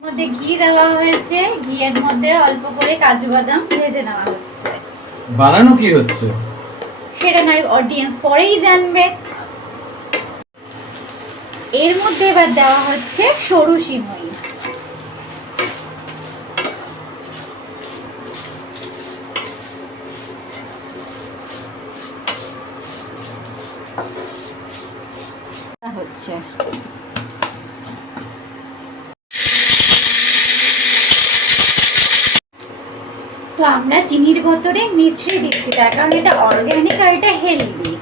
মধ্যে ঘি দেওয়া হয়েছে, ঘিয়ের মধ্যে অল্প করে কাজু বাদাম ভেজে নেওয়া হচ্ছে। বানানো কি হচ্ছে সেটা নয় অডিয়েন্স পরেই জানবে। এর মধ্যে এবার দেওয়া হচ্ছে সরু সিমই। হচ্ছে তো আমরা চিনির বোতলে মিছরি দিচ্ছি, তার কারণ এটা অর্গানিক আর এটা হেলদি।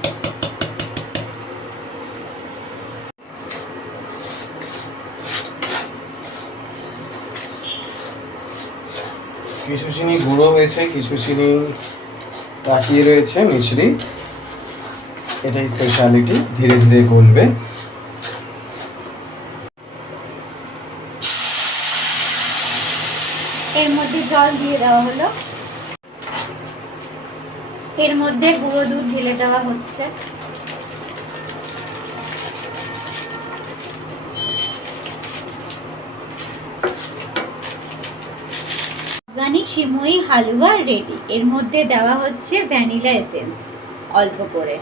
কিছু চিনি গুঁড়ো হয়েছে, কিছু চিনি তাকিয়ে রয়েছে মিছরি। এটাই স্পেশালিটি, ধীরে ধীরে গলবে। এর মধ্যে জল দিয়ে দেওয়া হলো, এর মধ্যে গুঁড়ো দুধ ঢেলে দেওয়া হচ্ছে। অর্গানিক সিমই হালুয়া রেডি। এর মধ্যে দেওয়া হচ্ছে ভ্যানিলা এসেন্স অল্প করে।